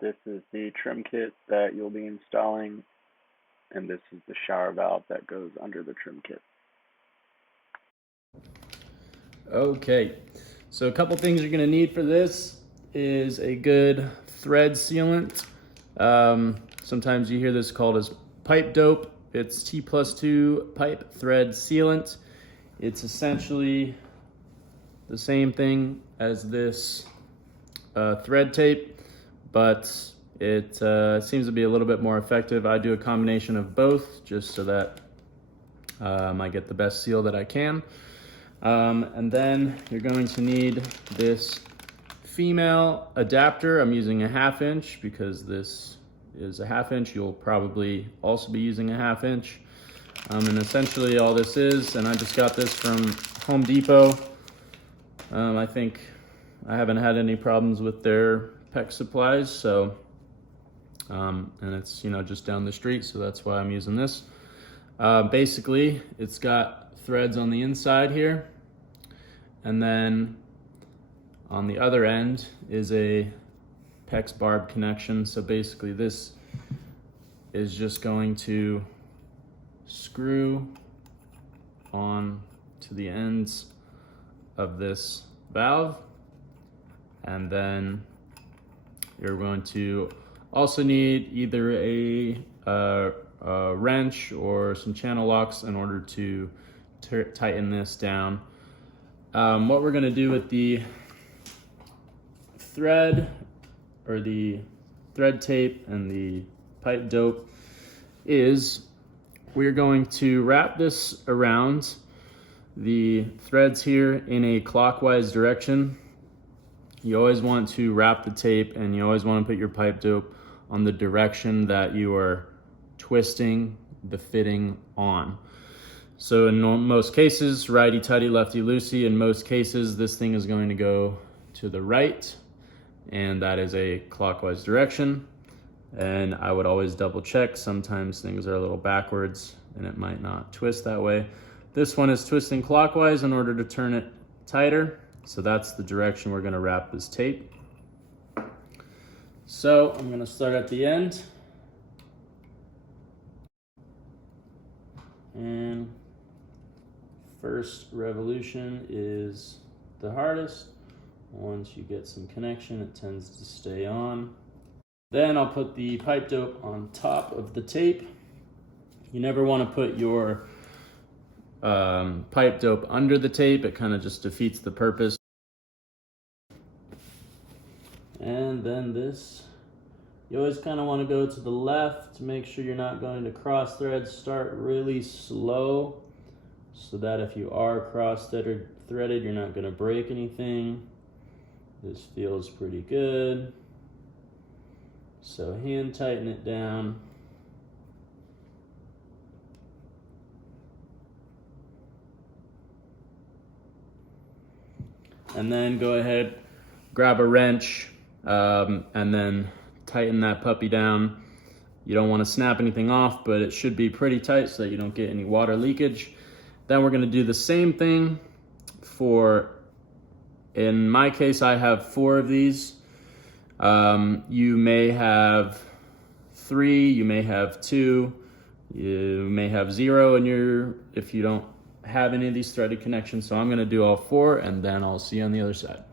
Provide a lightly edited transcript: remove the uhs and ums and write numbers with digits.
This is the trim kit that you'll be installing, and this is the shower valve that goes under the trim kit. Okay, so a couple things you're gonna need for this is a good thread sealant. Sometimes you hear this called as pipe dope. It's T+2 pipe thread sealant. It's essentially the same thing as this thread tape, but it seems to be a little bit more effective. I do a combination of both just so that I get the best seal that I can. And then you're going to need this female adapter. I'm using a 1/2 inch because this is a 1/2 inch. You'll probably also be using a 1/2 inch. And essentially all this is, and I just got this from Home Depot. I think I haven't had any problems with their PEX supplies, so, and it's, just down the street, so that's why I'm using this. Basically, it's got threads on the inside here, and then on the other end is a PEX barb connection. So basically this is just going to screw on to the ends of this valve, and then you're going to also need either a wrench or some channel locks in order to tighten this down. What we're going to do with the thread or the thread tape and the pipe dope is we're going to wrap this around the threads here in a clockwise direction. You always want to wrap the tape, and you always want to put your pipe dope on the direction that you are twisting the fitting on. So in most cases, righty-tighty, lefty-loosey. In most cases, this thing is going to go to the right, and that is a clockwise direction. And I would always double check. Sometimes things are a little backwards and it might not twist that way. This one is twisting clockwise in order to turn it tighter. So that's the direction we're gonna wrap this tape. So I'm gonna start at the end. And first revolution is the hardest. Once you get some connection, it tends to stay on. Then I'll put the pipe dope on top of the tape. You never want to put your pipe dope under the tape. It kind of just defeats the purpose. And then this, you always kind of want to go to the left to make sure you're not going to cross thread. Start really slow so that if you are cross threaded, you're not going to break anything. This feels pretty good. So hand tighten it down. And then go ahead, grab a wrench, and then tighten that puppy down. You don't want to snap anything off, but it should be pretty tight so that you don't get any water leakage. Then we're going to do the same thing for, in my case, I have 4 of these. You may have 3, you may have 2, you may have 0 if you don't have any of these threaded connections. So I'm going to do all 4, and then I'll see you on the other side.